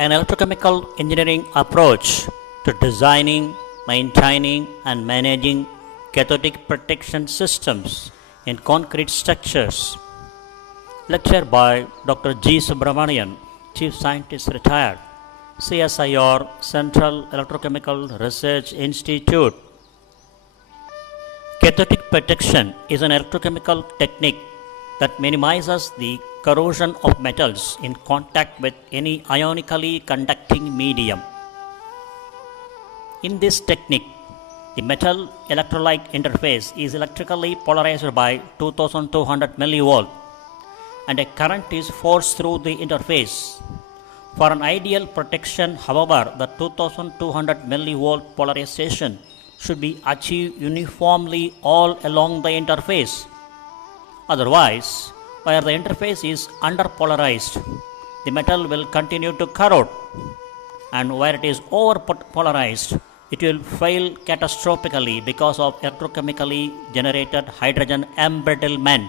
An electrochemical engineering approach to designing, maintaining, and managing cathodic protection systems in concrete structures. Lecture by Dr. G. Subramanian, Chief Scientist Retired, CSIR, Central Electrochemical Research Institute. Cathodic protection is an electrochemical technique that minimizes the corrosion of metals in contact with any ionically conducting medium. In this technique, the metal electrolyte interface is electrically polarized by 2200 mV and a current is forced through the interface. For an ideal protection, however, the 2200 mV polarization should be achieved uniformly all along the interface. Otherwise, where the interface is underpolarized, the metal will continue to corrode, and where it is overpolarized, it will fail catastrophically because of electrochemically generated hydrogen embrittlement.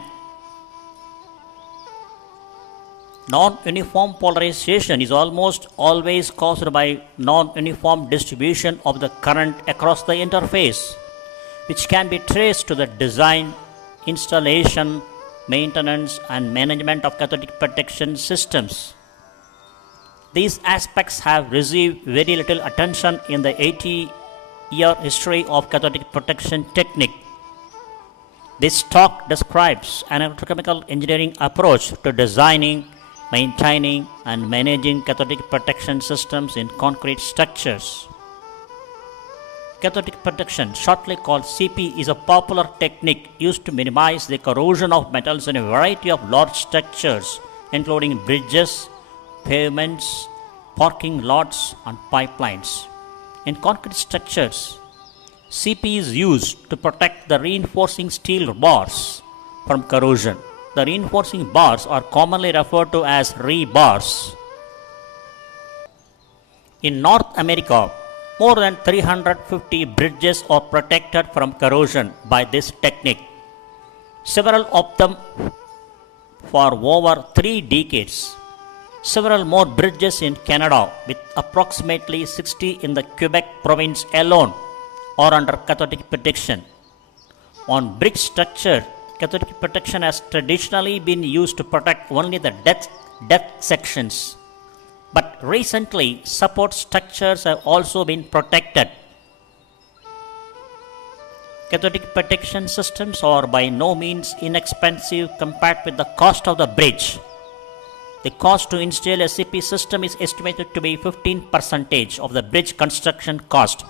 Non-uniform polarization is almost always caused by non-uniform distribution of the current across the interface, which can be traced to the design, installation, maintenance, and management of cathodic protection systems. These aspects have received very little attention in the 80-year history of cathodic protection technique. This talk describes an electrochemical engineering approach to designing, maintaining, and managing cathodic protection systems in concrete structures. Cathodic protection, shortly called CP, is a popular technique used to minimize the corrosion of metals in a variety of large structures, including bridges, pavements, parking lots, and pipelines. In concrete structures, CP is used to protect the reinforcing steel bars from corrosion. The reinforcing bars are commonly referred to as rebars. In North America, more than 350 bridges are protected from corrosion by this technique. Several of them for over 3 decades. Several more bridges in Canada, with approximately 60 in the Quebec province alone, are under cathodic protection. On bridge structure, cathodic protection has traditionally been used to protect only the depth sections. But recently, support structures have also been protected. Cathodic protection systems are by no means inexpensive compared with the cost of the bridge. The cost to install a CP system is estimated to be 15% of the bridge construction cost.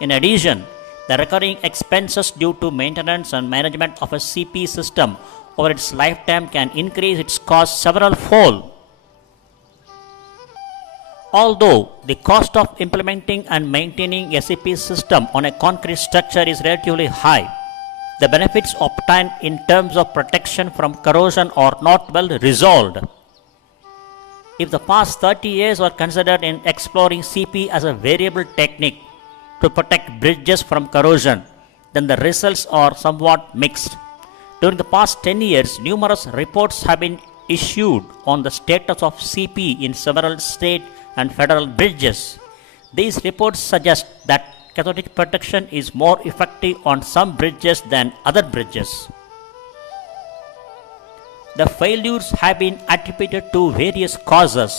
In addition, the recurring expenses due to maintenance and management of a CP system over its lifetime can increase its cost several-fold. Although the cost of implementing and maintaining a CP system on a concrete structure is relatively high, the benefits obtained in terms of protection from corrosion are not well resolved. If the past 30 years were considered in exploring CP as a variable technique to protect bridges from corrosion, then the results are somewhat mixed. During the past 10 years, numerous reports have been issued on the status of CP in several state and federal bridges. These reports suggest that cathodic protection is more effective on some bridges than other bridges. The failures have been attributed to various causes,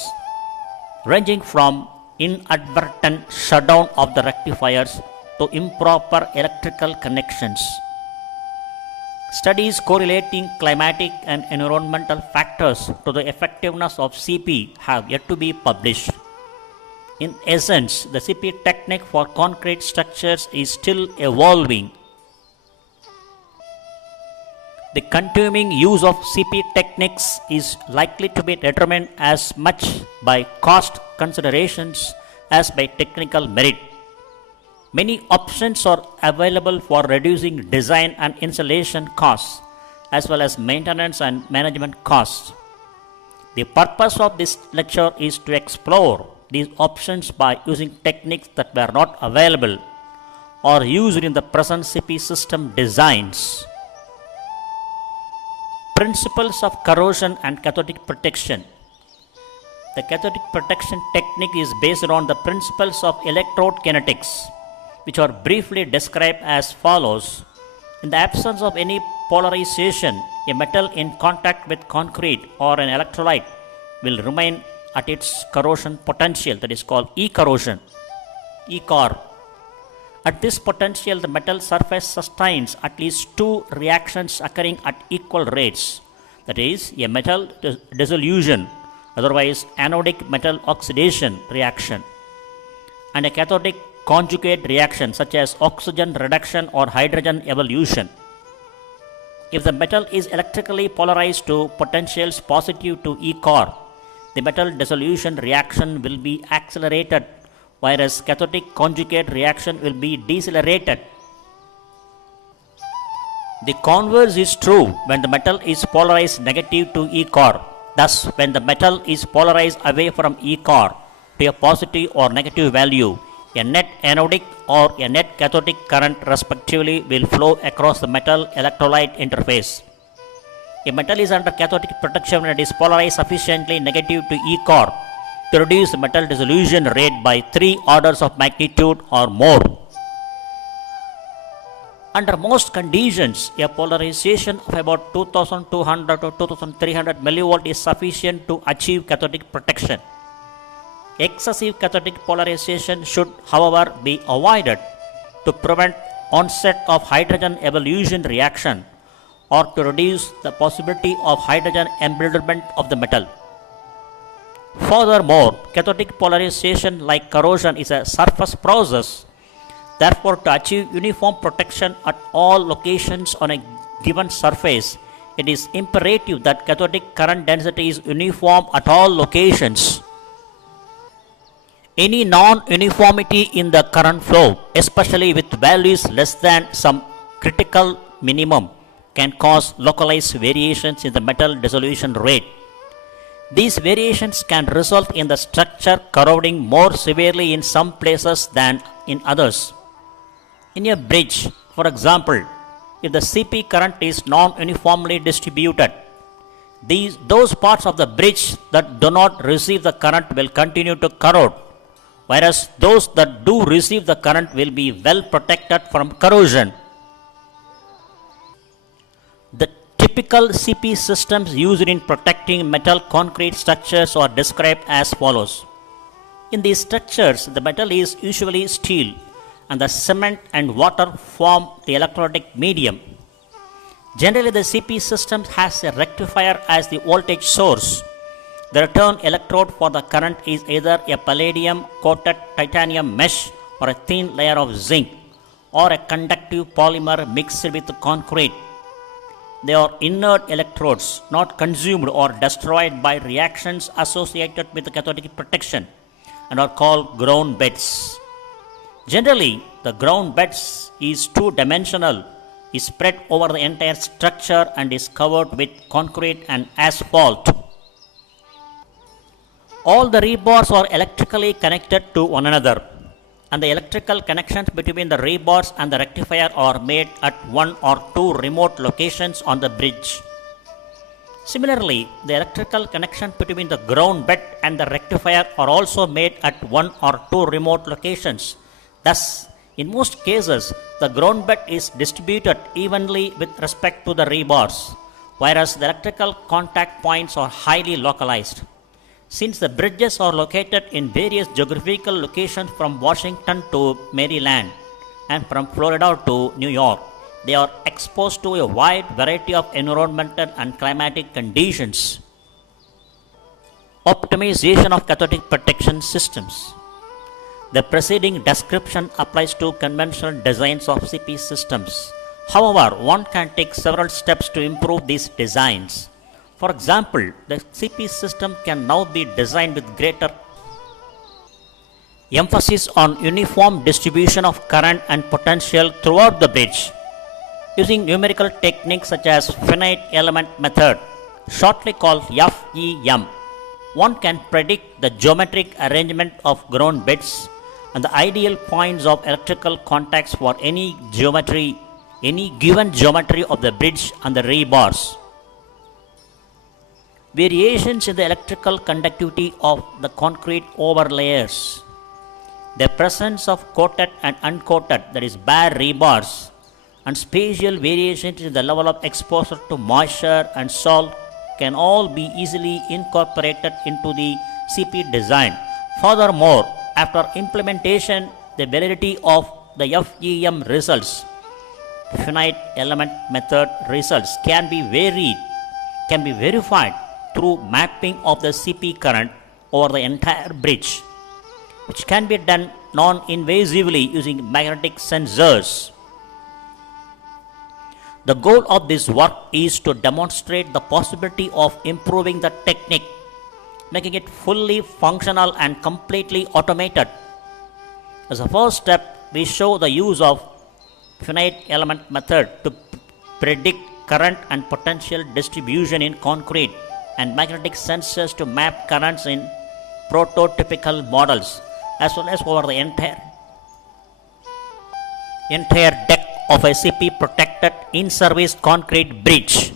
ranging from inadvertent shutdown of the rectifiers to improper electrical connections. Studies correlating climatic and environmental factors to the effectiveness of CP have yet to be published. In essence, the CP technique for concrete structures is still evolving. The continuing use of CP techniques is likely to be determined as much by cost considerations as by technical merit. Many options are available for reducing design and installation costs, as well as maintenance and management costs. The purpose of this lecture is to explore these options by using techniques that were not available or used in the present CP system designs. Principles of corrosion and cathodic protection. The cathodic protection technique is based on the principles of electrokinetics, which are briefly described as follows. In the absence of any polarization, a metal in contact with concrete or an electrolyte will remain at its corrosion potential, that is called E-corrosion, E-cor. At this potential, the metal surface sustains at least two reactions occurring at equal rates, that is, a metal dissolution, otherwise anodic metal oxidation reaction, and a cathodic conjugate reaction such as oxygen reduction or hydrogen evolution. If the metal is electrically polarized to potentials positive to E-cor, the metal dissolution reaction will be accelerated, whereas cathodic conjugate reaction will be decelerated. The converse is true when the metal is polarized negative to E-cor. Thus, when the metal is polarized away from E-cor to a positive or negative value, a net anodic or a net cathodic current respectively will flow across the metal electrolyte interface. A metal is under cathodic protection when it is polarized sufficiently negative to E-cor to reduce the metal dissolution rate by 3 orders of magnitude or more. Under most conditions, a polarization of about 2200 to 2300 mV is sufficient to achieve cathodic protection. Excessive cathodic polarization should, however, be avoided to prevent onset of hydrogen evolution reaction or to reduce the possibility of hydrogen embrittlement of the metal. Furthermore, cathodic polarization, like corrosion, is a surface process. Therefore, to achieve uniform protection at all locations on a given surface, it is imperative that cathodic current density is uniform at all locations. Any non-uniformity in the current flow, especially with values less than some critical minimum, can cause localized variations in the metal dissolution rate. These variations can result in the structure corroding more severely in some places than in others. In a bridge, for example, if the CP current is non-uniformly distributed, those parts of the bridge that do not receive the current will continue to corrode, whereas those that do receive the current will be well protected from corrosion. The typical CP systems used in protecting metal concrete structures are described as follows. In these structures, the metal is usually steel, and the cement and water form the electrolytic medium. Generally, the CP system has a rectifier as the voltage source. The return electrode for the current is either a palladium coated titanium mesh or a thin layer of zinc or a conductive polymer mixed with concrete. They are inert electrodes, not consumed or destroyed by reactions associated with cathodic protection, and are called ground beds. Generally, the ground bed is two-dimensional, is spread over the entire structure and is covered with concrete and asphalt. All the rebars are electrically connected to one another, and the electrical connections between the rebars and the rectifier are made at one or two remote locations on the bridge. Similarly, the electrical connections between the ground bed and the rectifier are also made at one or two remote locations. Thus, in most cases, the ground bed is distributed evenly with respect to the rebars, whereas the electrical contact points are highly localized. Since the bridges are located in various geographical locations from Washington to Maryland and from Florida to New York, they are exposed to a wide variety of environmental and climatic conditions. Optimization of cathodic protection systems. The preceding description applies to conventional designs of CP systems. However, one can take several steps to improve these designs. For example, the CP system can now be designed with greater emphasis on uniform distribution of current and potential throughout the bridge. Using numerical techniques such as finite element method, shortly called FEM, one can predict the geometric arrangement of ground beds and the ideal points of electrical contacts for any given geometry of the bridge and the rebars. Variations in the electrical conductivity of the concrete overlayers. The presence of coated and uncoated, that is bare rebars, and spatial variations in the level of exposure to moisture and salt can all be easily incorporated into the CP design. Furthermore, after implementation, the validity of the FEM results, finite element method results, can be verified through mapping of the CP current over the entire bridge, which can be done non-invasively using magnetic sensors. The goal of this work is to demonstrate the possibility of improving the technique, making it fully functional and completely automated. As a first step, we show the use of finite element method to predict current and potential distribution in concrete, and magnetic sensors to map currents in prototypical models, as well as over the entire deck of a CP protected in-service concrete bridge.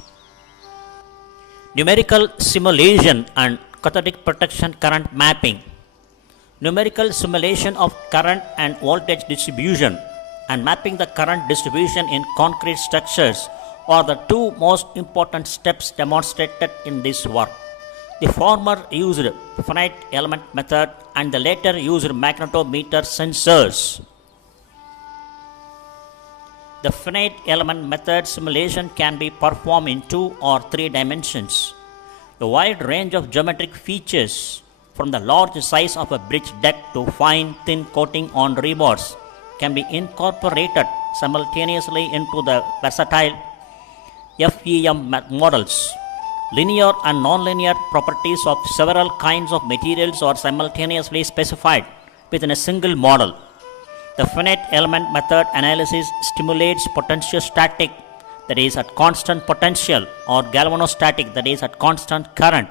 Numerical simulation and cathodic protection current mapping. Numerical simulation of current and voltage distribution and mapping the current distribution in concrete structures are the two most important steps demonstrated in this work. The former used finite element method and the latter used magnetometer sensors. The finite element method simulation can be performed in 2 or 3 dimensions. A wide range of geometric features, from the large size of a bridge deck to fine thin coating on rebars, can be incorporated simultaneously into the versatile FEM models. Linear and nonlinear properties of several kinds of materials are simultaneously specified within a single model. The finite element method analysis stimulates potentiostatic, that is at constant potential, or galvanostatic, that is at constant current,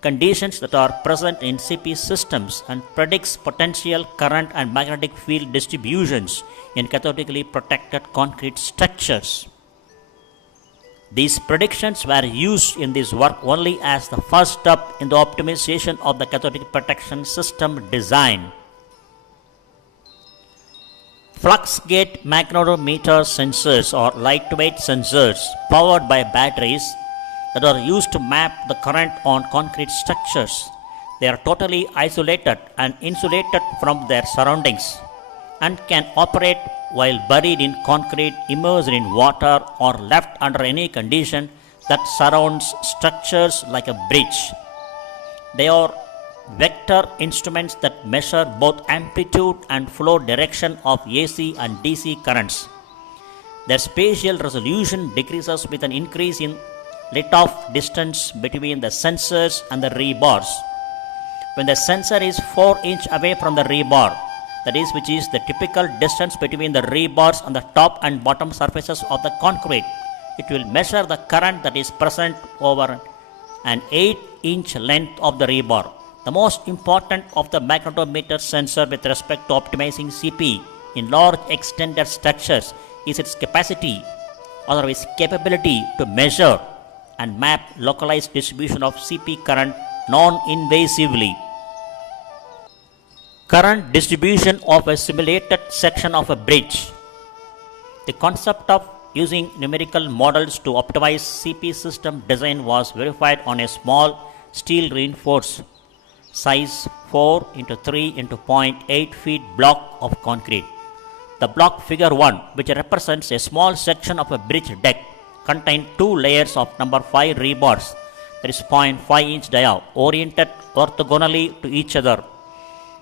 conditions that are present in CP systems, and predicts potential current and magnetic field distributions in cathodically protected concrete structures. These predictions were used in this work only as the first step in the optimization of the cathodic protection system design. Flux gate magnetometer sensors are lightweight sensors powered by batteries that are used to map the current on concrete structures. They are totally isolated and insulated from their surroundings and can operate while buried in concrete, immersed in water, or left under any condition that surrounds structures like a bridge. They are vector instruments that measure both amplitude and flow direction of AC and DC currents. Their spatial resolution decreases with an increase in lit-off distance between the sensors and the rebars. When the sensor is 4 inches away from the rebar, that is, which is the typical distance between the rebars and the top and bottom surfaces of the concrete, it will measure the current that is present over an 8-inch length of the rebar. The most important of the magnetometer sensor with respect to optimizing CP in large extended structures is its capacity, or its capability to measure and map localized distribution of CP current non-invasively. Current distribution of a simulated section of a bridge. The concept of using numerical models to optimize CP system design was verified on a small steel reinforced size 4 into 3 into 0.8 feet block of concrete. The block figure 1, which represents a small section of a bridge deck, contained 2 layers of number 5 rebars, that is 0.5 inch dia, oriented orthogonally to each other.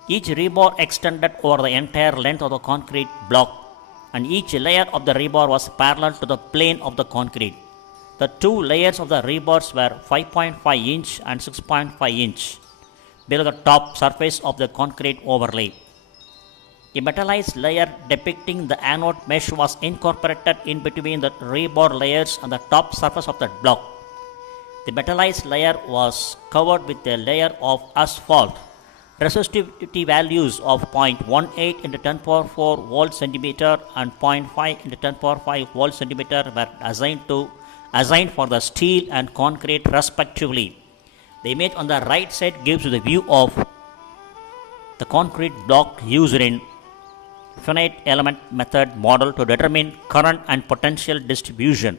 Each rebar extended over the entire length of the concrete block, and each layer of the rebar was parallel to the plane of the concrete. The 2 layers of the rebars were 5.5 inch and 6.5 inch below the top surface of the concrete overlay. A metallized layer depicting the anode mesh was incorporated in between the rebar layers and the top surface of the block. The metallized layer was covered with a layer of asphalt. Resistivity values of 0.18 into 10 power 4 volt centimeter and 0.5 into 10 power 5 volt centimeter were assigned for the steel and concrete respectively. The image on the right side gives you the view of the concrete block used in finite element method model to determine current and potential distribution.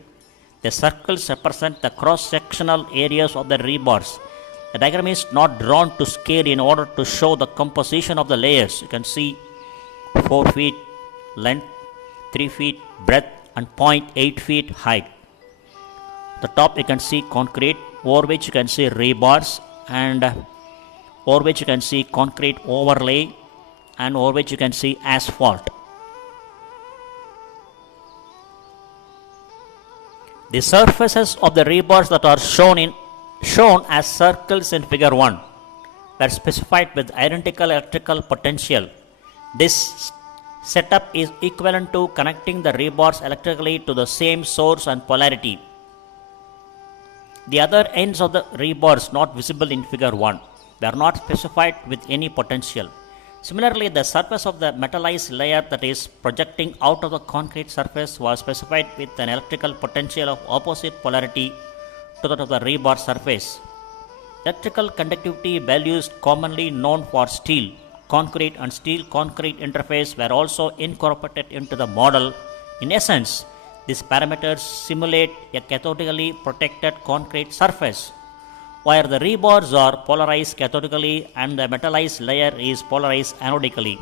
The circles represent the cross-sectional areas of the rebars. The diagram is not drawn to scale in order to show the composition of the layers. You can see 4 feet length, 3 feet breadth and 0.8 feet height. The top you can see concrete, over which you can see rebars, and over which you can see concrete overlay, and over which you can see asphalt. The surfaces of the rebars that are shown as circles in figure 1 were specified with identical electrical potential. This setup is equivalent to connecting the rebars electrically to the same source and polarity. The other ends of the rebars not visible in figure 1 were not specified with any potential. Similarly, the surface of the metallized layer that is projecting out of the concrete surface was specified with an electrical potential of opposite polarity to that of the rebar surface. Electrical conductivity values commonly known for steel, concrete and steel-concrete interface were also incorporated into the model. In essence, these parameters simulate a cathodically protected concrete surface, where the rebars are polarized cathodically and the metallized layer is polarized anodically.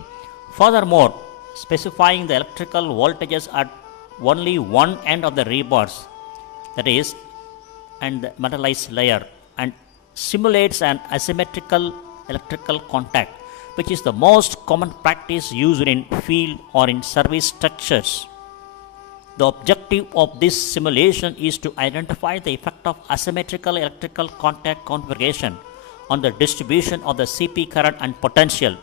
Furthermore, specifying the electrical voltages at only one end of the rebars, that is, and the metallized layer, and simulates an asymmetrical electrical contact, which is the most common practice used in field or in service structures. The objective of this simulation is to identify the effect of asymmetrical electrical contact configuration on the distribution of the CP current and potential.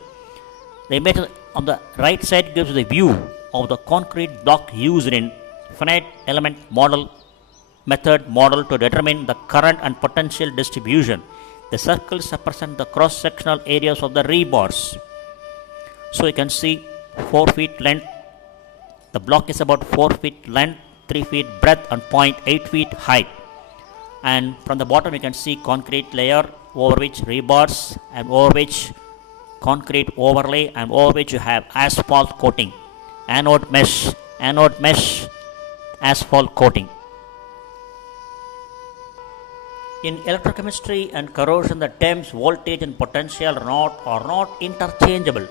The image on the right side gives the view of the concrete block used in finite element method model to determine the current and potential distribution. The circles represent the cross-sectional areas of the rebars. So you can see 4 feet length. The block is about 4 feet length, 3 feet breadth and 0.8 feet height. And from the bottom you can see concrete layer, over which rebars, and over which concrete overlay, and over which you have asphalt coating, anode mesh, asphalt coating. In electrochemistry and corrosion, the terms voltage and potential are not interchangeable.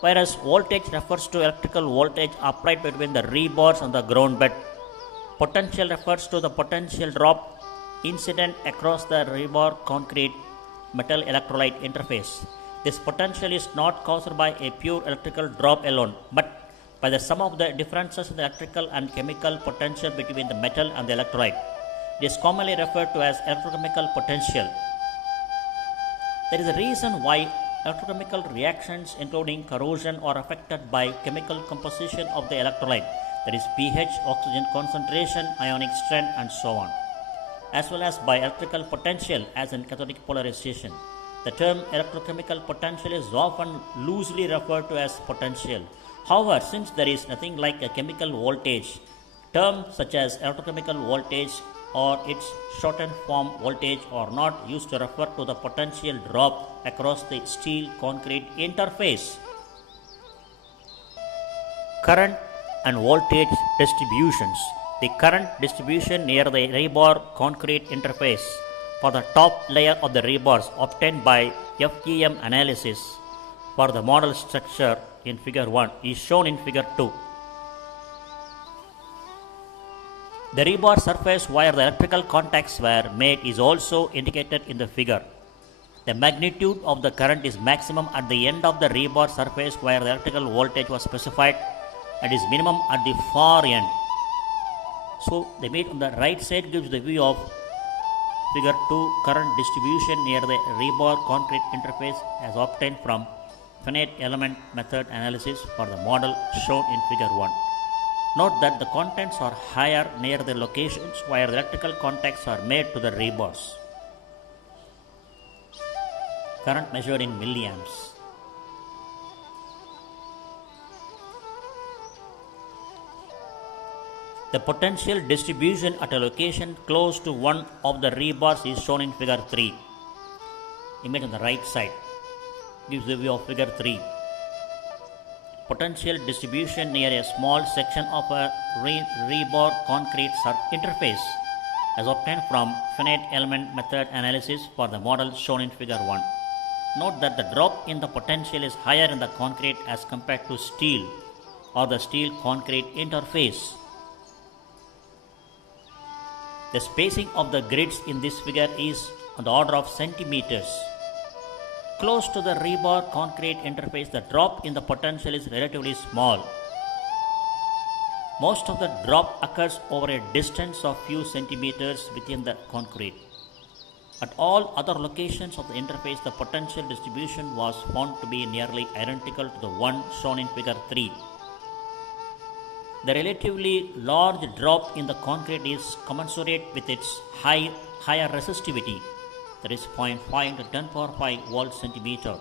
Whereas voltage refers to electrical voltage applied between the rebars and the ground bed. Potential refers to the potential drop incident across the rebar concrete metal electrolyte interface. This potential is not caused by a pure electrical drop alone, but by the sum of the differences in the electrical and chemical potential between the metal and the electrolyte. It is commonly referred to as electrochemical potential. There is a reason why electrochemical reactions including corrosion are affected by chemical composition of the electrolyte, that is pH, oxygen concentration, ionic strength and so on, as well as by electrical potential as in cathodic polarization. The term electrochemical potential is often loosely referred to as potential. However, since there is nothing like a chemical voltage, terms such as electrochemical voltage or its shortened form voltage are not used to refer to the potential drop across the steel-concrete interface. Current and voltage distributions. The current distribution near the rebar concrete interface for the top layer of the rebars obtained by FEM analysis for the model structure in figure 1 is shown in figure 2. The rebar surface where the electrical contacts were made is also indicated in the figure. The magnitude of the current is maximum at the end of the rebar surface where the electrical voltage was specified and is minimum at the far end. So the image on the right side gives the view of figure 2 current distribution near the rebar concrete interface as obtained from finite element method analysis for the model shown in figure 1. Note that the contents are higher near the locations where the electrical contacts are made to the rebars. Current measured in milliamps. The potential distribution at a location close to one of the rebars is shown in figure 3. image on the right side gives the view of figure 3. Potential distribution near a small section of a rebar concrete interface as obtained from finite element method analysis for the model shown in figure 1. Note that the drop in the potential is higher in the concrete as compared to steel or the steel concrete interface. The spacing of the grids in this figure is on the order of centimeters. Close to the rebar concrete interface, the drop in the potential is relatively small. Most of the drop occurs over a distance of few centimeters within the concrete. At all other locations of the interface, the potential distribution was found to be nearly identical to the one shown in figure 3. The relatively large drop in the concrete is commensurate with its higher resistivity, that is 0.5 into 10 power 5 volt centimeter,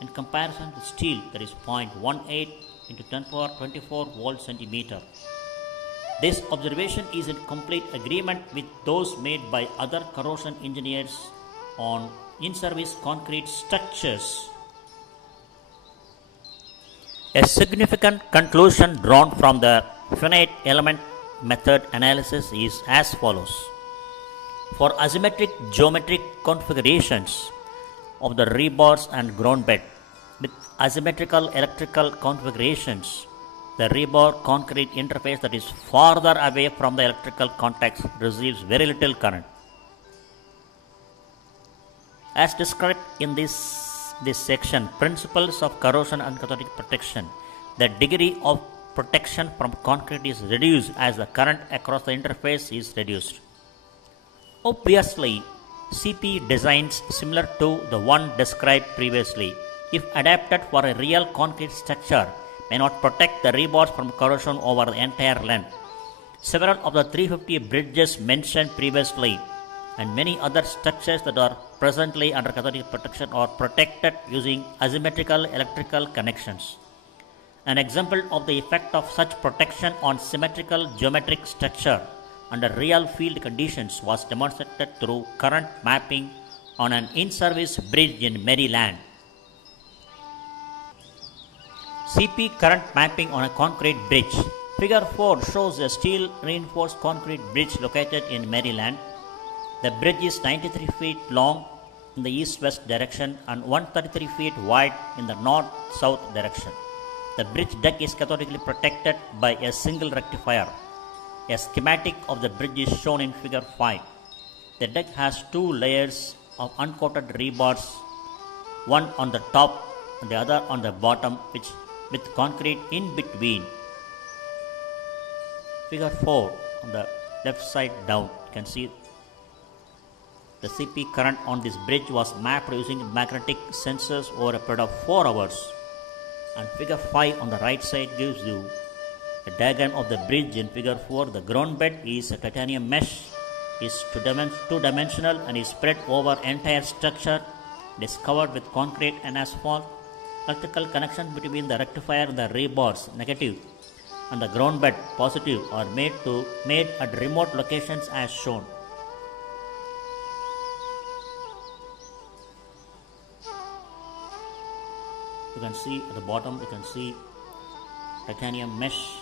in comparison to steel, that is 0.18 into 10 power 24 volt centimeter. This observation is in complete agreement with those made by other corrosion engineers on in-service concrete structures. A significant conclusion drawn from the finite element method analysis is as follows. For asymmetric geometric configurations of the rebars and ground bed with asymmetrical electrical configurations, the rebar concrete interface that is farther away from the electrical contacts receives very little current. As described in this section, principles of corrosion and cathodic protection, the degree of protection from concrete is reduced as the current across the interface is reduced. Obviously, CP designs similar to the one described previously, if adapted for a real concrete structure, may not protect the rebars from corrosion over the entire length. Several of the 350 bridges mentioned previously and many other structures that are presently under cathodic protection are protected using asymmetrical electrical connections. An example of the effect of such protection on symmetrical geometric structure under real field conditions was demonstrated through current mapping on an in-service bridge in Maryland. CP current mapping on a concrete bridge. Figure 4 shows a steel reinforced concrete bridge located in Maryland. The bridge is 93 feet long in the east-west direction and 133 feet wide in the north-south direction. The bridge deck is cathodically protected by a single rectifier. A schematic of the bridge is shown in figure 5. The deck has two layers of uncoated rebars, one on the top and the other on the bottom, with concrete in between. Figure 4 on the left side down, you can see the CP current on this bridge was mapped using magnetic sensors over a period of 4 hours. And figure 5 on the right side gives you a diagram of the bridge. In figure 4, the ground bed is a titanium mesh, is two-dimensional and is spread over entire structure. It is covered with concrete and asphalt. Electrical connections between the rectifier and the rebars, negative, and the ground bed, positive, are made at remote locations as shown. You can see at the bottom, you can see titanium mesh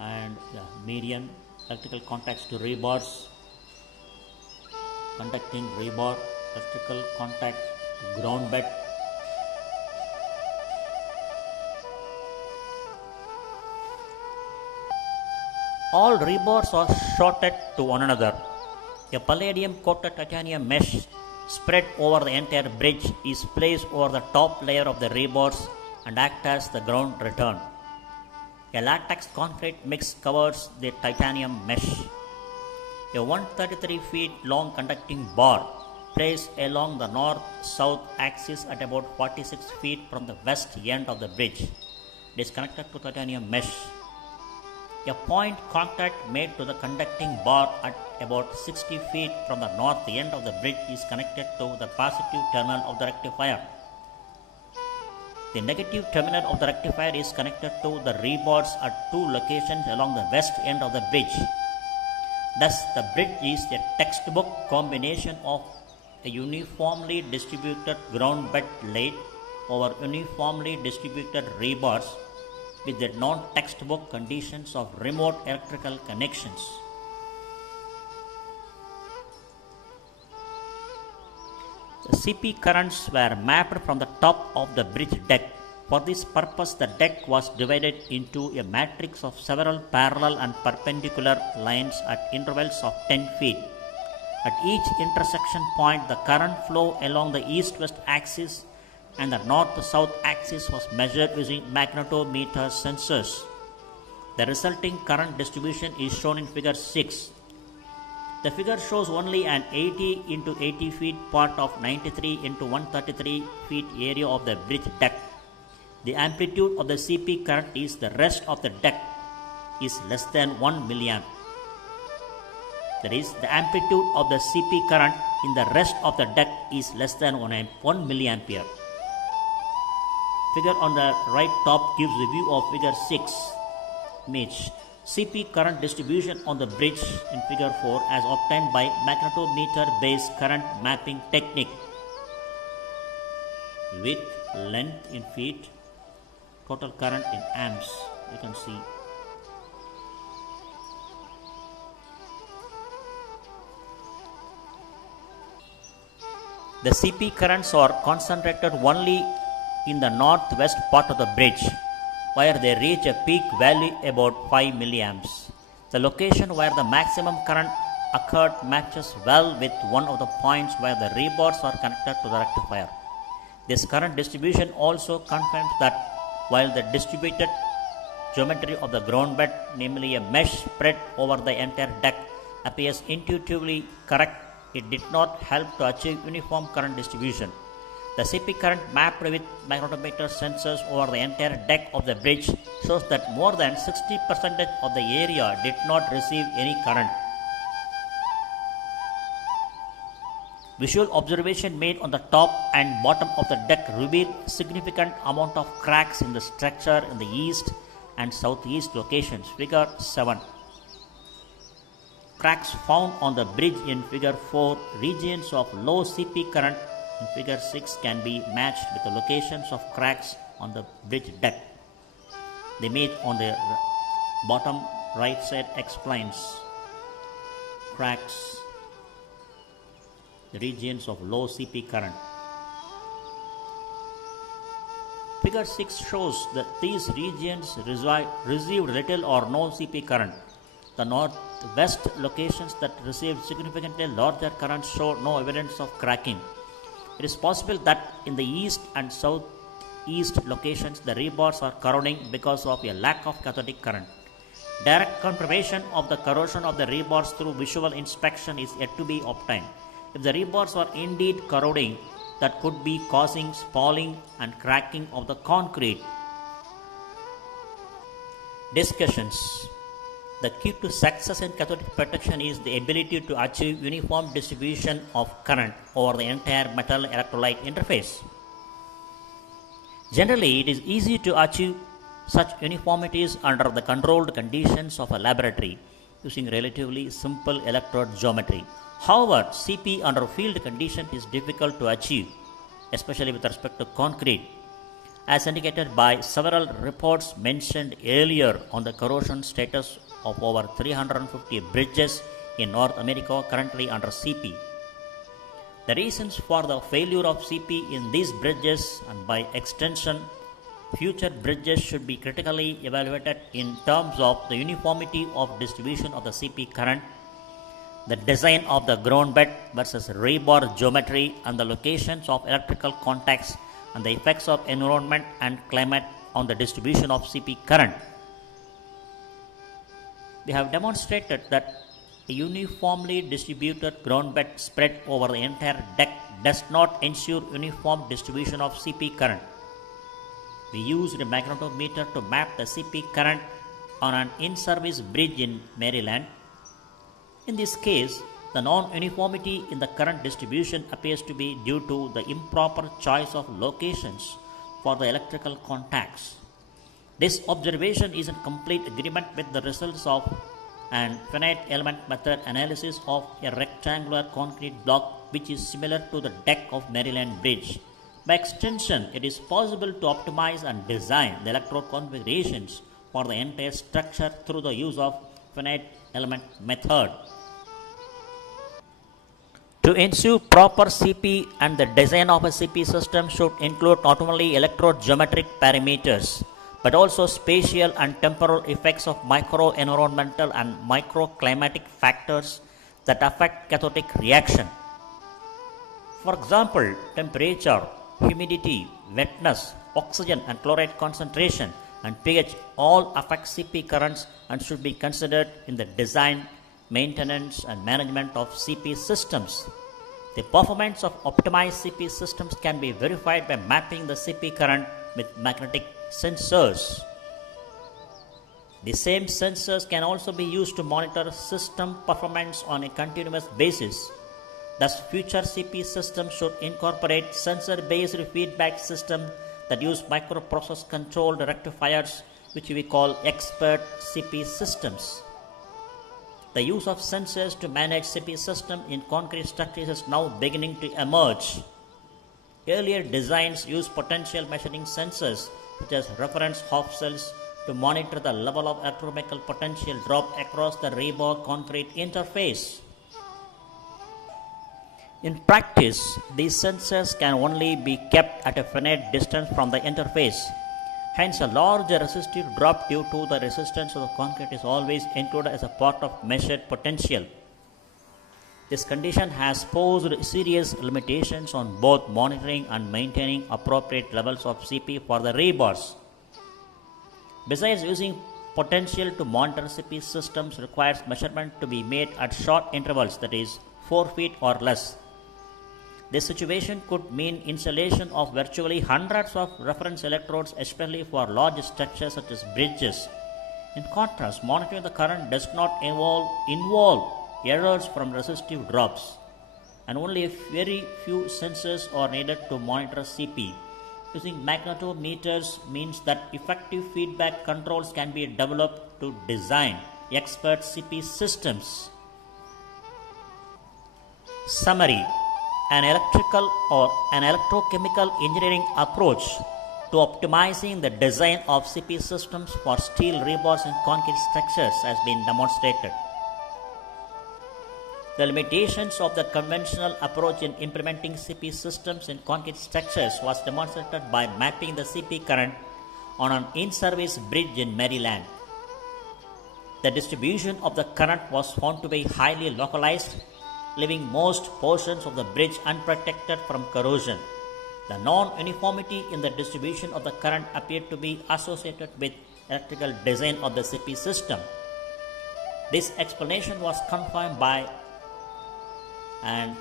and median electrical contacts to rebars, conducting rebar, electrical contact to ground bed. All rebars are shorted to one another. A palladium coated titanium mesh spread over the entire bridge is placed over the top layer of the rebars and acts as the ground return. A latex concrete mix covers the titanium mesh. A 133 feet long conducting bar placed along the north-south axis at about 46 feet from the west end of the bridge. It is connected to titanium mesh. A point contact made to the conducting bar at about 60 feet from the north end of the bridge is connected to the positive terminal of the rectifier. The negative terminal of the rectifier is connected to the rebars at two locations along the west end of the bridge. Thus, the bridge is a textbook combination of A uniformly distributed ground bed laid over uniformly distributed rebars with the non-textbook conditions of remote electrical connections. The CP currents were mapped from the top of the bridge deck. For this purpose, the deck was divided into a matrix of several parallel and perpendicular lines at intervals of 10 feet. At each intersection point, the current flow along the east-west axis and the north-south axis was measured using magnetometer sensors. The resulting current distribution is shown in figure 6. The figure shows only an 80 into 80 feet part of 93 into 133 feet area of the bridge deck. The amplitude of the CP current is the rest of the deck is less than 1 milliamp. That is, the amplitude of the CP current in the rest of the deck is less than 1 milliampere. Figure on the right top gives the view of figure 6 image. CP current distribution on the bridge in figure 4 as obtained by magnetometer based current mapping technique. Width, length in feet, total current in amps. You can see. The CP currents are concentrated only in the northwest part of the bridge, where they reach a peak value about 5 milliamps. The location where the maximum current occurred matches well with one of the points where the rebars are connected to the rectifier. This current distribution also confirms that while the distributed geometry of the ground bed, namely a mesh spread over the entire deck, appears intuitively correct, it did not help to achieve uniform current distribution. The CP current mapped with magnetometer sensors over the entire deck of the bridge shows that more than 60% of the area did not receive any current. Visual observation made on the top and bottom of the deck revealed significant amount of cracks in the structure in the east and southeast locations. Figure 7. Cracks found on the bridge in figure 4, regions of low CP current in figure 6 can be matched with the locations of cracks on the bridge deck. The image on the bottom right side explains cracks, the regions of low CP current. Figure 6 shows that these regions received little or no CP current. The northwest locations that received significantly larger currents show no evidence of cracking. It is possible that in the east and southeast locations the rebars are corroding because of a lack of cathodic current. Direct confirmation of the corrosion of the rebars through visual inspection is yet to be obtained. If the rebars are indeed corroding, that could be causing spalling and cracking of the concrete. Discussions. The key to success in cathodic protection is the ability to achieve uniform distribution of current over the entire metal electrolyte interface. Generally, it is easy to achieve such uniformities under the controlled conditions of a laboratory using relatively simple electrode geometry. However, CP under field conditions is difficult to achieve, especially with respect to concrete, as indicated by several reports mentioned earlier on the corrosion status of over 350 bridges in North America currently under CP. The reasons for the failure of CP in these bridges and by extension future bridges should be critically evaluated in terms of the uniformity of distribution of the CP current, the design of the ground bed versus rebar geometry, and the locations of electrical contacts and the effects of environment and climate on the distribution of CP current. We have demonstrated that a uniformly distributed ground bed spread over the entire deck does not ensure uniform distribution of CP current. We used a magnetometer to map the CP current on an in-service bridge in Maryland. In this case, the non-uniformity in the current distribution appears to be due to the improper choice of locations for the electrical contacts. This observation is in complete agreement with the results of an finite element method analysis of a rectangular concrete block which is similar to the deck of Maryland Bridge. By extension, it is possible to optimize and design the electrode configurations for the entire structure through the use of finite element method. To ensure proper CP, and the design of a CP system should include not only electrogeometric parameters but also spatial and temporal effects of microenvironmental and microclimatic factors that affect cathodic reaction. For example, temperature, humidity, wetness, oxygen and chloride concentration, and pH all affect CP currents and should be considered in the design, maintenance and management of CP systems. The performance of optimized CP systems can be verified by mapping the CP current with magnetic sensors. The same sensors can also be used to monitor system performance on a continuous basis. Thus, future CP systems should incorporate sensor-based feedback systems that use microprocess-controlled rectifiers, which we call expert CP systems. The use of sensors to manage CP system in concrete structures is now beginning to emerge. Earlier designs used potential measuring sensors such as reference half cells to monitor the level of electrochemical potential drop across the rebar concrete interface. In practice, these sensors can only be kept at a finite distance from the interface. Hence, a large resistive drop due to the resistance of the concrete is always included as a part of measured potential. This condition has posed serious limitations on both monitoring and maintaining appropriate levels of CP for the rebars. Besides, using potential to monitor CP systems requires measurement to be made at short intervals, that is 4 feet or less. This situation could mean installation of virtually hundreds of reference electrodes, especially for large structures such as bridges. In contrast, monitoring the current does not involve errors from resistive drops, and only a very few sensors are needed to monitor CP. Using magnetometers means that effective feedback controls can be developed to design expert CP systems. Summary: an electrical or an electrochemical engineering approach to optimizing the design of CP systems for steel rebars and concrete structures has been demonstrated. The limitations of the conventional approach in implementing CP systems in concrete structures was demonstrated by mapping the CP current on an in-service bridge in Maryland. The distribution of the current was found to be highly localized, leaving most portions of the bridge unprotected from corrosion. The non-uniformity in the distribution of the current appeared to be associated with electrical design of the CP system. This explanation was confirmed by an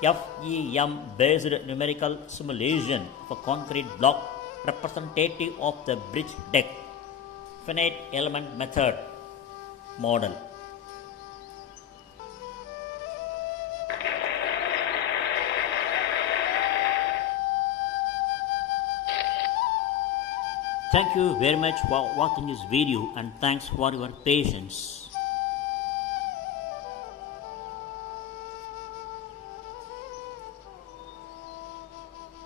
FEM-based numerical simulation of a concrete block representative of the bridge deck finite element method model. Thank you very much for watching this video, and thanks for your patience.